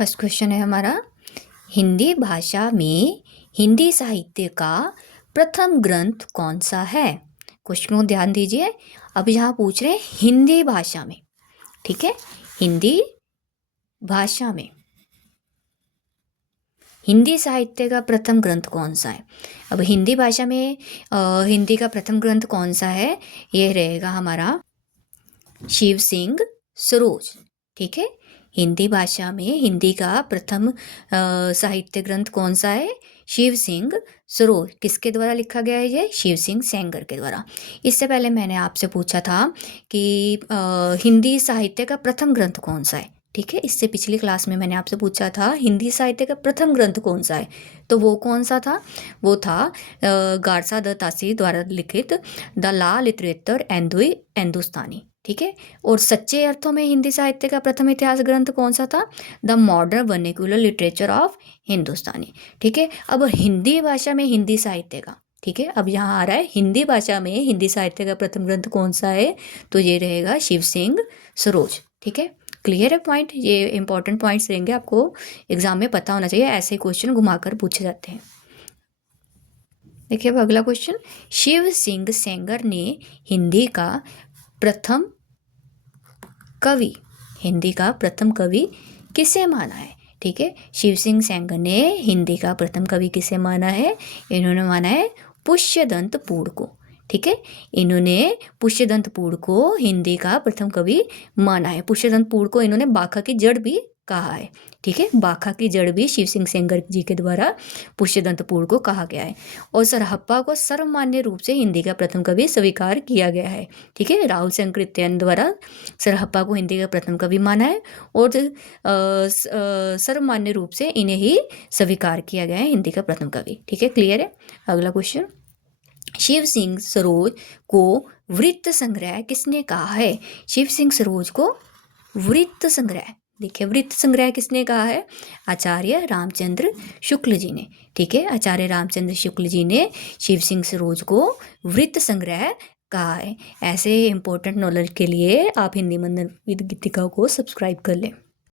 First question है हमारा, हिंदी भाषा में हिंदी साहित्य का प्रथम ग्रंथ कौन सा है। क्वेश्चन को ध्यान दीजिए। अब यहाँ पूछ रहे हैं हिंदी भाषा में, ठीक है, हिंदी भाषा में हिंदी साहित्य का प्रथम ग्रंथ कौन सा है। अब हिंदी भाषा में हिंदी का प्रथम ग्रंथ कौन सा है, ये रहेगा हमारा शिव सिंह सरोज, ठीक है। हिंदी भाषा में हिंदी का प्रथम साहित्य ग्रंथ कौन सा है, शिव सिंह सरोज। किसके द्वारा लिखा गया है ये, शिव सिंह सेंगर के द्वारा। इससे पहले मैंने आपसे पूछा था कि हिंदी साहित्य का प्रथम ग्रंथ कौन सा है, ठीक है। इससे पिछली क्लास में मैंने आपसे पूछा था हिंदी साहित्य का प्रथम ग्रंथ कौन सा है, तो वो कौन सा था, वो था गारसा द तासी द्वारा लिखित द ला लिटरेचर हिंदुस्तानी, ठीक है। और सच्चे अर्थों में हिंदी साहित्य का प्रथम इतिहास ग्रंथ कौन सा था, द मॉडर्न वर्नेक्युलर लिटरेचर ऑफ हिंदुस्तानी, ठीक है। अब हिंदी भाषा में हिंदी साहित्य का, ठीक है, अब यहाँ आ रहा है हिंदी भाषा में हिंदी साहित्य का प्रथम ग्रंथ कौन सा है, तो ये रहेगा शिव सिंह सरोज, ठीक है। क्लियर है पॉइंट, ये इंपॉर्टेंट पॉइंट्स रहेंगे, आपको एग्जाम में पता होना चाहिए, ऐसे क्वेश्चन घुमाकर पूछे जाते हैं। देखिए अब अगला क्वेश्चन, शिव सिंह सेंगर ने हिंदी का प्रथम कवि, हिंदी का प्रथम कवि किसे माना है, ठीक है। शिव सिंह सेंगर ने हिंदी का प्रथम कवि किसे माना है, इन्होंने माना है पुष्यदंत पूड़ को, ठीक है। इन्होंने पुष्यदंत पूड़ को हिंदी का प्रथम कवि माना है। पुष्यदंत पूड़ को इन्होंने बाखा की जड़ भी कहा है, ठीक है। बाखा की जड़ भी शिव सिंह सेंगर जी के द्वारा पुष्यदंत पूड़ को कहा गया है। और सरहप्पा को सर्वमान्य रूप से हिंदी का प्रथम कवि स्वीकार किया गया है, ठीक है। राहुल शंकरित्यायन द्वारा सरहप्पा को हिंदी का प्रथम कवि माना है और सर्वमान्य रूप से इन्हें ही स्वीकार किया गया है हिंदी का प्रथम कवि, ठीक है। क्लियर है। अगला क्वेश्चन, शिव सिंह सरोज को वृत्त संग्रह किसने कहा है। शिव सिंह सरोज को वृत्त संग्रह, देखिए वृत्त संग्रह किसने कहा है, आचार्य रामचंद्र शुक्ल जी ने, ठीक है। आचार्य रामचंद्र शुक्ल जी ने शिव सिंह सरोज को वृत्त संग्रह कहा है। ऐसे इंपॉर्टेंट नॉलेज के लिए आप हिंदी मंथन विद गीतिका को सब्सक्राइब कर लें।